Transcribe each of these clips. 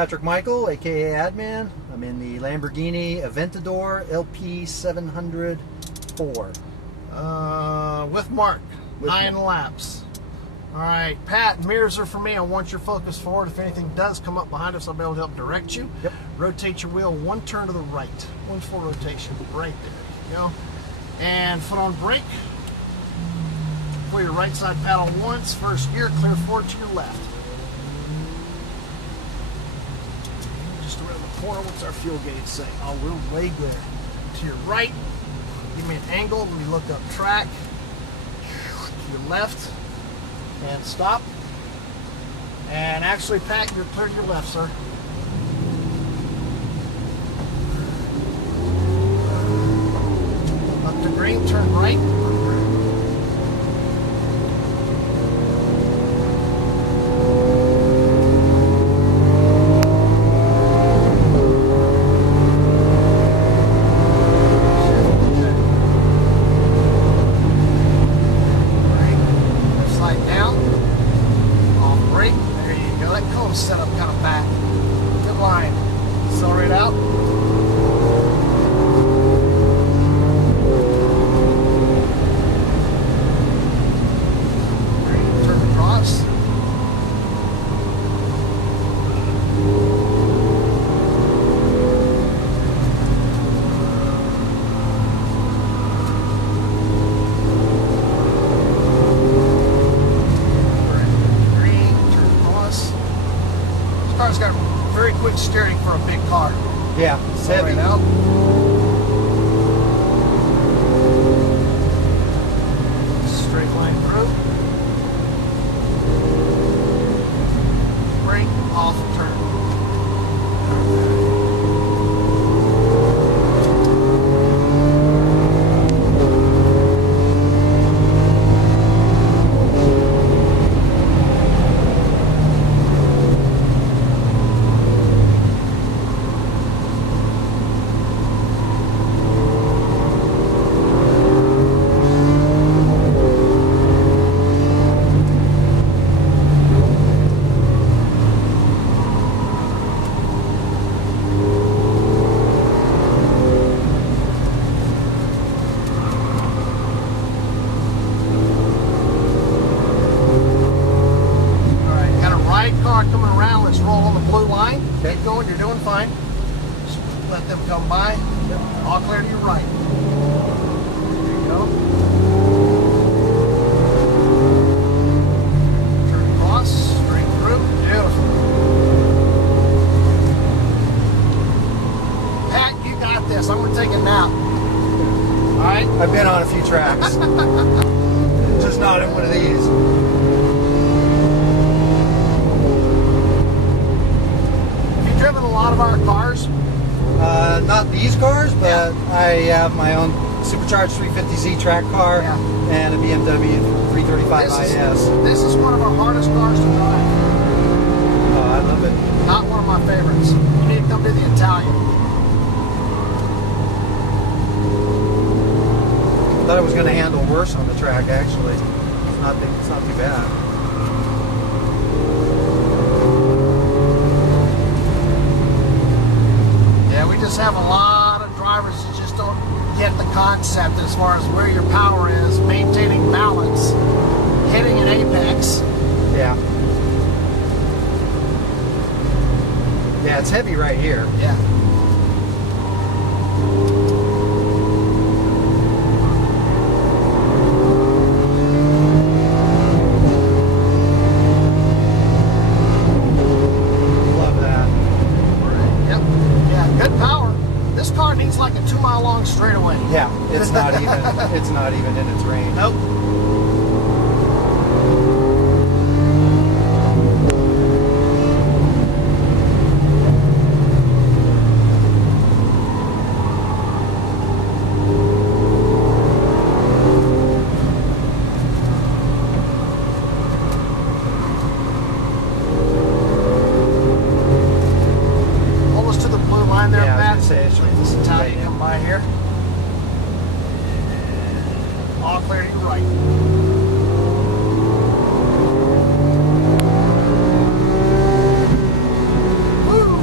Patrick Michael, aka Adman. I'm in the Lamborghini Aventador LP700-4. With Mark, 9 laps. Alright, Pat, mirrors are for me. I want your focus forward. If anything does come up behind us, I'll be able to help direct you. Yep. Rotate your wheel 1 turn to the right. 1 full rotation, right there. You go. And foot on brake. Pull your right side paddle once. First gear, clear forward to your left. Just around the corner, what's our fuel gauge say? Oh, we're way good. To your right, give me an angle. Let me look up track. To your left. And stop. And actually, Pat, you're clear to your left, sir. Up to green, turn right. Set up kind of back. Good line. Accelerate out. Turn across. Car's got very quick steering for a big car. Yeah, it's heavy. Out. Straight line through. Brake, off, turn. Coming around, let's roll on the blue line. Okay. Keep going, you're doing fine. Just let them come by. Yep. All clear to your right. There you go. Turn across, straight through. Beautiful. Pat, you got this. I'm going to take a nap. Alright? I've been on a few tracks. Just not in one of these. Driven a lot of our cars? Not these cars, but yeah. I have my own supercharged 350Z track car and a BMW 335 IS. This is one of our hardest cars to drive. Oh, I love it. Not one of my favorites. You need to come to the Italian. I thought it was going to handle worse on the track, actually. It's not too bad. We just have a lot of drivers that just don't get the concept as far as where your power is, maintaining balance, hitting an apex. Yeah. Yeah, it's heavy right here. Yeah. Good power. This car needs like a 2-mile-long straightaway. Yeah, it's not even. It's not even in its range. Nope. There, Pat. This Italian come by here. All clear to your right. Woo!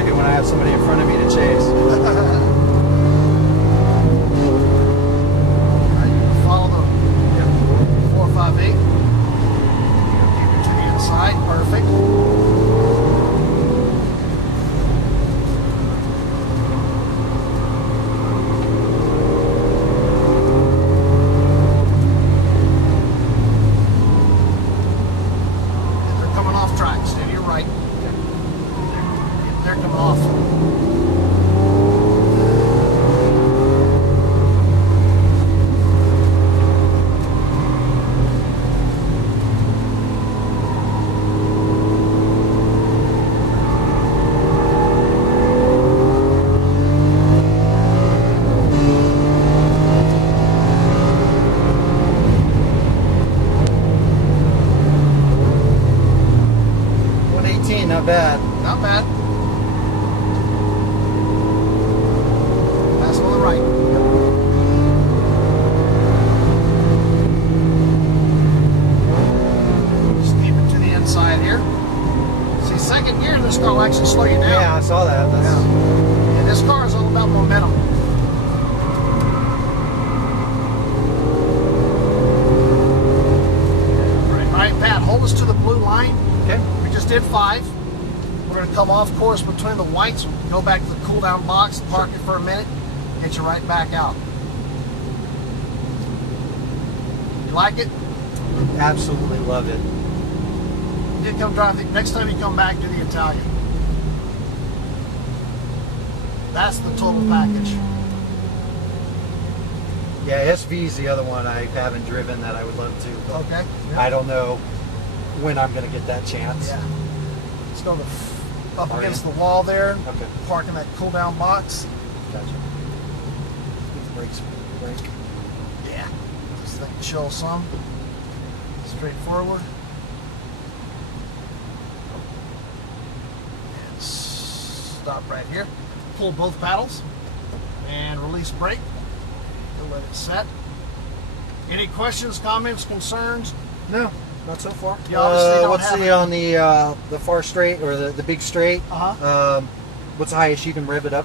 like it when I have somebody in front of me to chase. Follow the 458. Keep it to the inside. Perfect. They're coming off track. Stay to your right. They're coming off. Not bad. Not bad. Pass on the right. Just keep it to the inside here. See, second gear, this car will actually slow you down. Yeah, I saw that. That's... Yeah. And this car is all about momentum. All right, Pat, hold us to the blue line. Okay. We just did 5. We're going to come off course between the whites, go back to the cool down box, park it for a minute, get you right back out. You like it? Absolutely love it. You come drive the, next time you come back, do the Italian. That's the total package. Yeah, SV is the other one I haven't driven that I would love to. But Okay. Yeah. I don't know when I'm going to get that chance. Yeah. Let's go up against the wall there. Okay. Park in that cool down box. Gotcha. Get the brakes. Brake. Yeah. Just think chill some. Straightforward. And stop right here. Pull both paddles and release brake. And let it set. Any questions, comments, concerns? No, not so far. You obviously don't let's have see it. on the far straight or the big straight. What's the highest you can rev it up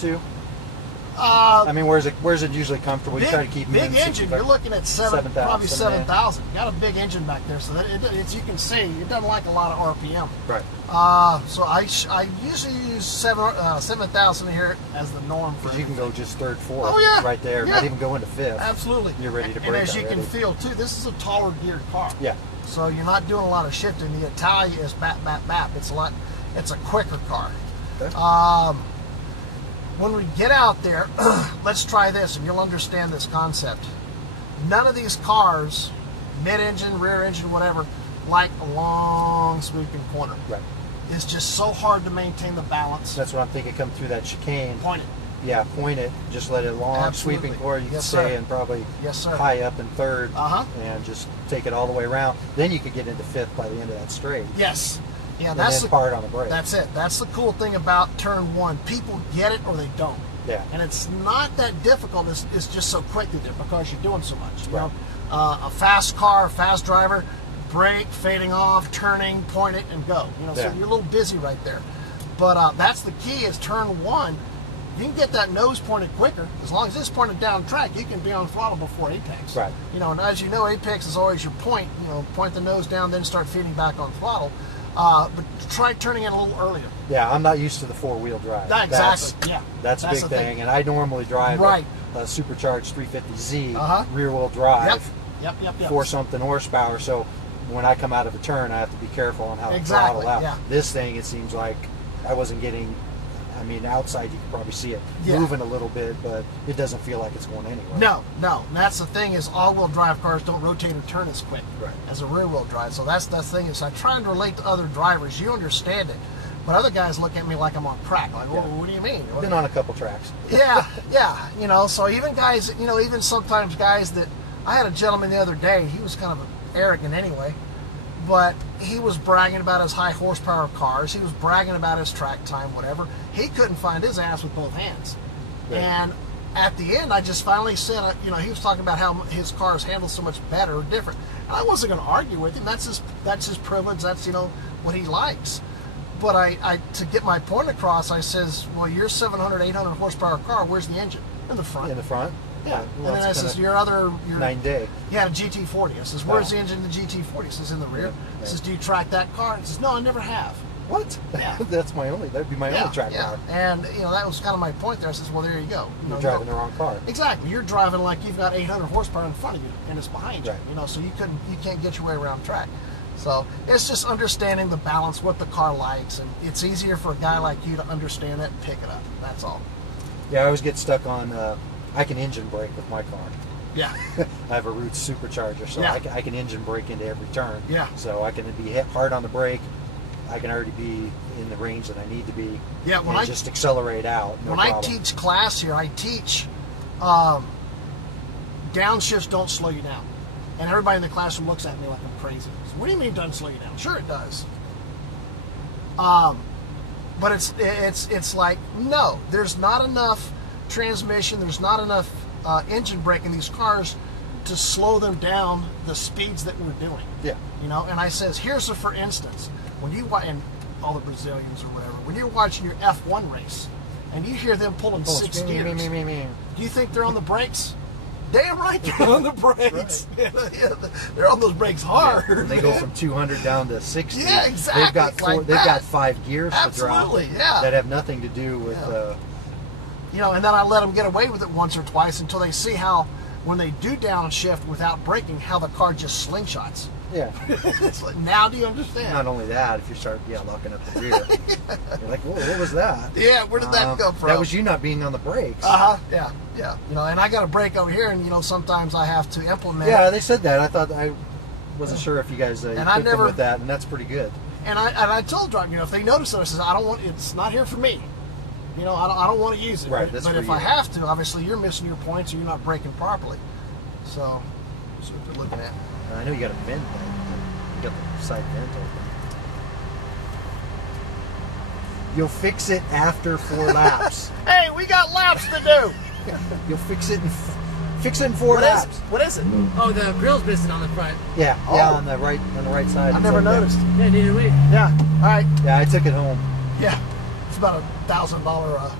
to? I mean, where's it usually comfortable? You try to keep big it in engine. You're looking at 7,000, probably 7,000. Got a big engine back there, so that it's you can see it doesn't like a lot of RPM. Right. So I usually use 7,000 here as the norm for. Because you can go just third, fourth. Oh, yeah. Right there. Yeah. Not even go into fifth. Absolutely. You're ready to brake. And as you already. can feel too, this is a taller geared car. Yeah. So you're not doing a lot of shifting. The Italia is bap bap bap. It's a quicker car. Okay. When we get out there, let's try this and you'll understand this concept. None of these cars, mid-engine, rear-engine, whatever, like a long sweeping corner. Right. It's just so hard to maintain the balance. That's what I'm thinking. Come through that chicane. Point it. Yeah, point it. Just let it long, Absolutely. sweeping corner. You can Yes, stay sir. and probably Yes, sir. high up in third, Uh-huh. and just take it all the way around. Then you could get into fifth by the end of that straight. Yes. Yeah, And that's then part on the brake. That's it. That's the cool thing about turn 1. People get it or they don't. Yeah. And it's not that difficult. It's just so quick with it because you're doing so much. You Right. know, a fast car, fast driver, brake, fading off, turning, point it, and go. You know, so Yeah. you're a little busy right there. But that's the key. Is turn 1. You can get that nose pointed quicker. As long as it's pointed down track, you can be on throttle before apex. Right. You know, and as you know, apex is always your point. You know, point the nose down, then start feeding back on throttle. But try turning it a little earlier. Yeah, I'm not used to the four-wheel drive. Exactly. That's a big the thing. And I normally drive Right. a supercharged 350Z Uh-huh. rear-wheel drive. Yep. 4-something horsepower. So when I come out of a turn, I have to be careful on how to Exactly, throttle out. yeah. This thing, it seems like I wasn't getting. I mean, outside you can probably see it Yeah. moving a little bit, but it doesn't feel like it's going anywhere. No. And that's the thing is all-wheel drive cars don't rotate and turn as quick Right. as a rear-wheel drive. So that's the thing is I'm trying to relate to other drivers. You understand it. But other guys look at me like I'm on crack. Like, Yeah. well, what do you mean? I've been on a couple tracks. Yeah. You know, so even guys, you know, even sometimes guys that, I had a gentleman the other day, he was kind of arrogant anyway, but he was bragging about his high horsepower cars. He was bragging about his track time, whatever. He couldn't find his ass with both hands. Yeah. And at the end, I just finally said, you know, he was talking about how his cars handle so much better or different. And I wasn't going to argue with him. That's his privilege. That's, you know, what he likes. But I to get my point across, I says, well, your 700, 800 horsepower car, where's the engine? In the front. In the front? Yeah. Well, and then I says, your 9-day. Yeah, a GT40. I says, where's the engine in the GT40? He says, in the rear. I says, do you track that car? He says, no, I never have. What? Yeah. That'd be my only track car. And that was kind of my point there. I says, well, there you go. You're driving the wrong car. Exactly. You're driving like you've got 800 horsepower in front of you and it's behind you. Right. So you can't get your way around track. So it's just understanding the balance, what the car likes, and it's easier for a guy like you to understand it and pick it up. That's all. Yeah, I always get stuck on. I can engine brake with my car. Yeah. I have a Roots supercharger, so I can engine brake into every turn. Yeah. So I can be hit hard on the brake. I can already be in the range that I need to be. Yeah. When I just accelerate out. No problem. I teach class here, I teach downshifts don't slow you down, and everybody in the classroom looks at me like I'm crazy. So, what do you mean it doesn't slow you down? Sure it does. But it's like, no, there's not enough transmission, there's not enough engine brake in these cars to slow them down the speeds that we're doing. Yeah. And I says, here's a for instance, when you and all the Brazilians or whatever, when you're watching your F1 race and you hear them pulling 6 gears, do you think they're on the brakes? Damn right they're on the brakes. Right. They're on those brakes hard. Yeah. They go from 200 down to 60. Yeah, exactly. They've got 5 gears to drop that have nothing to do with. And then I let them get away with it once or twice until they see how, when they do downshift without braking, how the car just slingshots. Yeah. It's like, now do you understand? Not only that, if you start locking up the rear, you're like, whoa, what was that? Yeah, where did that come from? That was you not being on the brakes. Yeah. And I got a brake over here, and sometimes I have to implement. Yeah, they said that. I wasn't sure if you guys equipped them with that, and that's pretty good. And I told driver, if they notice it, I said, I don't want, it's not here for me. I don't want to use it. Right. But if I have to, obviously you're missing your points or you're not braking properly. So that's what they're looking at. I know you got a vent there. You got the side vent open. You'll fix it after 4 laps. Hey, we got laps to do. You'll fix it in 4 laps. What is it? Oh, the grill's missing on the front. Yeah, on the right side. I never noticed. Yeah, neither we. Yeah. All right. Yeah, I took it home. Yeah. It's about $1,000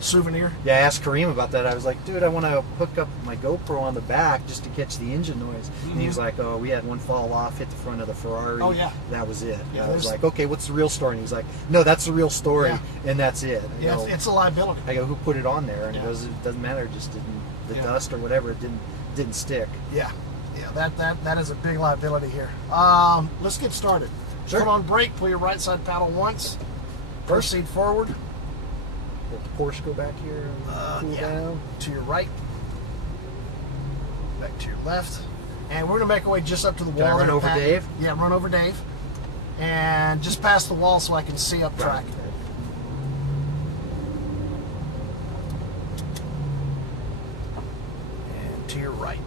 souvenir. Yeah, I asked Kareem about that. I was like, dude, I want to hook up my GoPro on the back just to catch the engine noise. And he was like, oh, we had one fall off, hit the front of the Ferrari. Oh, yeah. That was it. Yeah, I was like, okay, what's the real story? And he's like, no, that's the real story, and that's it. Yeah, it's a liability. I go, who put it on there? And he goes, it doesn't matter, it just didn't, the dust or whatever, it didn't stick. Yeah, that is a big liability here. Let's get started. Sure. Put on brake, pull your right side paddle once. Proceed forward. Let the Porsche go back here and cool down. To your right. Back to your left. And we're going to make our way just up to the wall. Can I run over Dave? Yeah, run over Dave. And just past the wall so I can see up track. And to your right.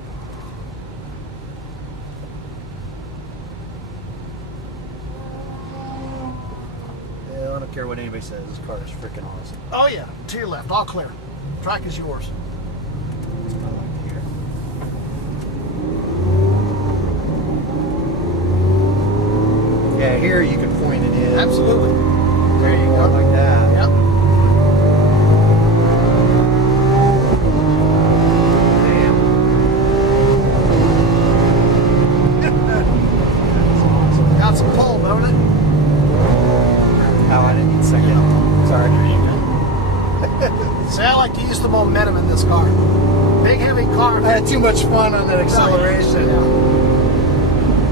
I don't care what anybody says, this car is freaking awesome. Oh yeah, to your left, all clear. Track is yours. I like here. Yeah, here you can point it in. Absolutely. There you go. Like that. Yep. Damn. Got some pull, don't it? Oh, I didn't need second. Sorry. See, I like to use the momentum in this car. Big, heavy car. I had too much fun on that acceleration.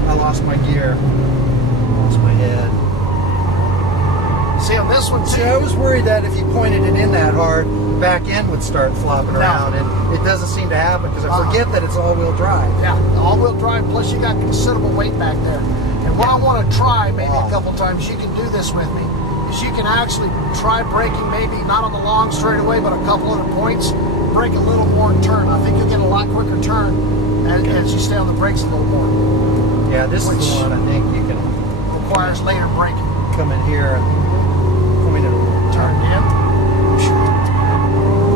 I lost my gear. Lost my head. See, on this one, too. See, I was worried that if you pointed it in that hard, back end would start flopping around, and it doesn't seem to happen because I forget that it's all-wheel drive. Yeah, all-wheel drive, plus you got considerable weight back there. And what I want to try, maybe a couple times, you can do this with me, is you can actually try braking, maybe not on the long straightaway, but a couple other points, brake a little more and turn. I think you'll get a lot quicker turn as you stay on the brakes a little more. Yeah, this is the one I think you can... Requires later braking. Come in here and point it a little. Turn in.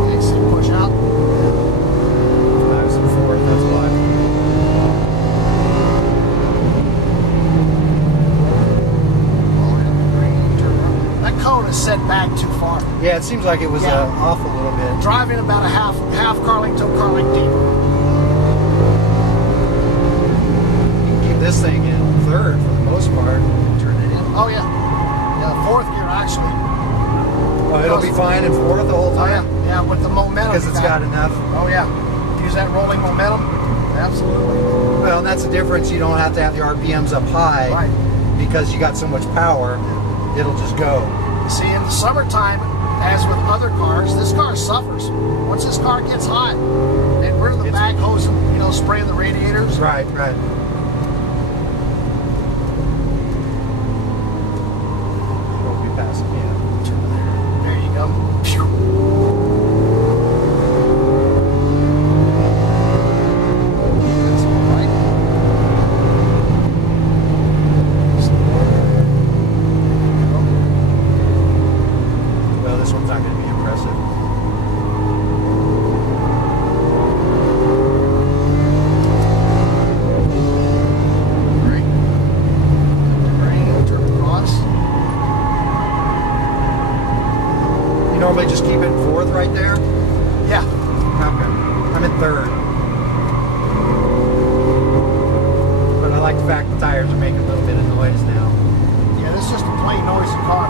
Okay, see, push out. I was in fourth, that's why. Green, turn cone is set back too far. Yeah, it seems like it was off a little bit. Driving about a half carling toe carling deep. You can keep this thing in third for the most part. Turn it in. Oh yeah. Yeah, fourth gear actually. Oh, it'll be fine in fourth the whole time? Oh, yeah, with the momentum. Because it's got enough. Oh yeah. Use that rolling momentum. Absolutely. Well, and that's the difference. You don't have to have the RPMs up high. Right. Because you got so much power, it'll just go. See, in the summertime, as with other cars, this car suffers. Once this car gets hot, and we're in the back hosing, you know, spraying the radiators. Right, right. We'll be passing, yeah. There you go. Phew. That's all right. Well, this one's not going to be impressive. Great. Turn across. You normally just keep it in fourth right there? Yeah. Okay. I'm in third. But I like the fact the tires are making a little bit of noise now. Yeah, this is just a plain noisy car.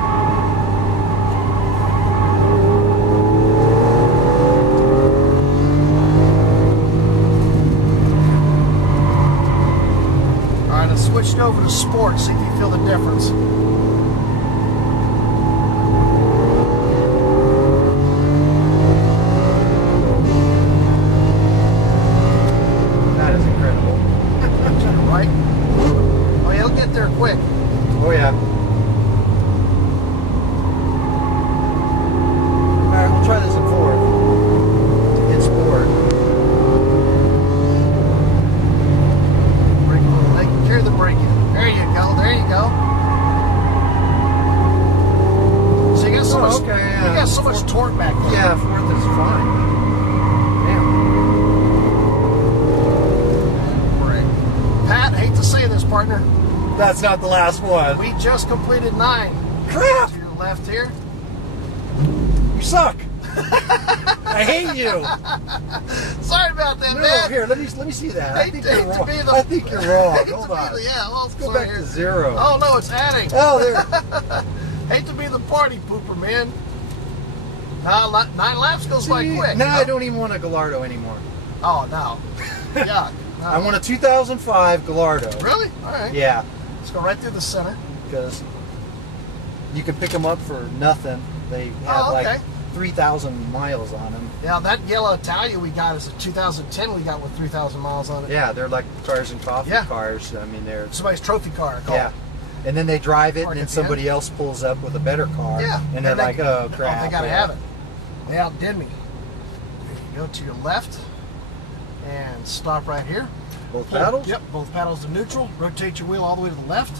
Alright, I switched over to sport, see if you feel the difference. That is incredible. Right? Oh, he'll get there quick. Oh yeah. Alright, we'll try this in fourth. In sport. Brake, carry the brake in. There you go, there you go. So you got so much, okay, yeah. you got so much torque back there. Yeah, fourth is fine. Damn. Brake. Pat, hate to say this, partner. That's not the last one. We just completed 9. Crap! To your left here. You suck. I hate you. Sorry about that, No, man. here, let me see that. I think you're wrong. Be the, I think you're wrong. hate Hold to be on. the, yeah, well, Let's go back to 0. Oh no, it's adding. Oh, there. Hate to be the party pooper, man. 9 laps goes by quick. Now I don't even want a Gallardo anymore. Oh no. Yuck. No. I want a 2005 Gallardo. Really? All right. Yeah, Let's go right through the center. because you can pick them up for nothing. They have like 3,000 miles on them. Yeah, that yellow Italia we got is a 2010 we got with 3,000 miles on it. Yeah, they're like cars and coffee cars. I mean, they're Somebody's trophy car. I call it. And then they drive it, Park and then at the end. somebody else pulls up with a better car. Yeah. And they're like, oh crap. They gotta have it. They outdid me. You go to your left and stop right here. Both paddles? Yep, both paddles to neutral. Rotate your wheel all the way to the left.